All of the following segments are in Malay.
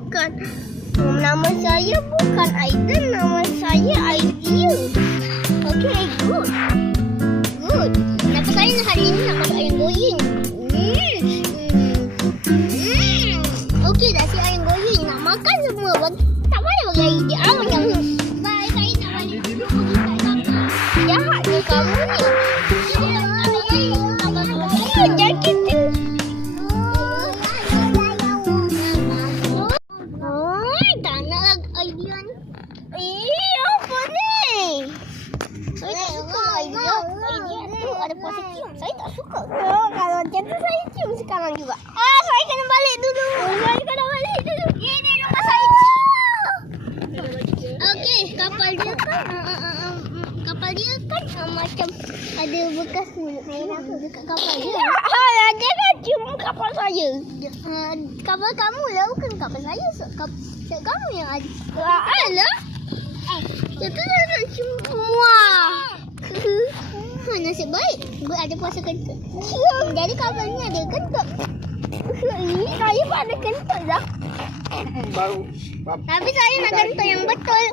bukan. Nama saya bukan Aiden. Nama saya Idea. Okay, good. Good. Nama saya hari ini nak masak ayam goreng. Okey dah si ayam goreng. Nak makan semua. Tak payah bagi Idea. Macam baik saya nak balik dulu. Jahat ke kamu ni? Jangan kita. Tak nak Idea ni. Apa ni? Saya tak suka Idea. Idea tu ada positif. Saya tak suka. Kalau macam tu saya cium sekarang juga. Saya kena balik dulu. Saya kena balik dulu. Ini rumah saya. Okey, kapal dia kan macam ada bekas mulut air aku dekat kapal dia. Jangan cium kapal saya. Kapal kamu lah, bukan kapal saya. Kapal kamu yang ada. Alah. Itu dah nak cium. Wah. Nasib baik. Ada puasa kentut. Jadi kapal ni ada kentut. Saya pun ada kentut lah. Baru. Tapi saya nak kentut yang betul.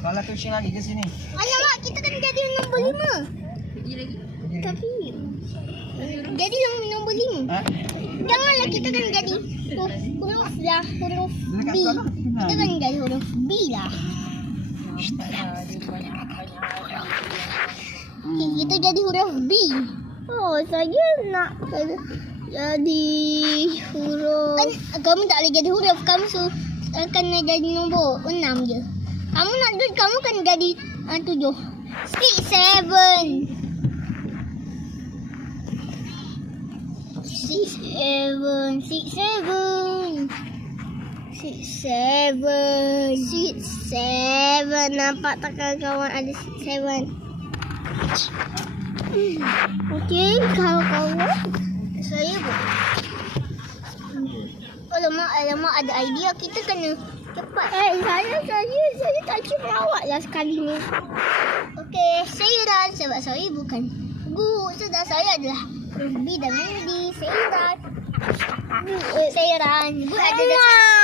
Kalau kucing lagi ke sini. Alamak, kita kan jadi nombor 5. Tapi jadi nombor 5. Janganlah kita kan jadi huruf B. Kita kan jadi huruf B lah. Okay, kita jadi huruf B. Saya nak jadi huruf. Kan kamu tak boleh jadi huruf. Kamu kena jadi nombor 6 je. Kamu kan jadi 7. 6, 7. 7. Nampak tak kawan-kawan ada 7. Okey, kawan-kawan. Saya buat. Alamak ada idea. Kita kena cepat. Saya tak cium awak lah sekali ni. Okey, Seiran sebab saya bukan good. Sudah saya adalah B dan D. Seiran. Good ada dekat.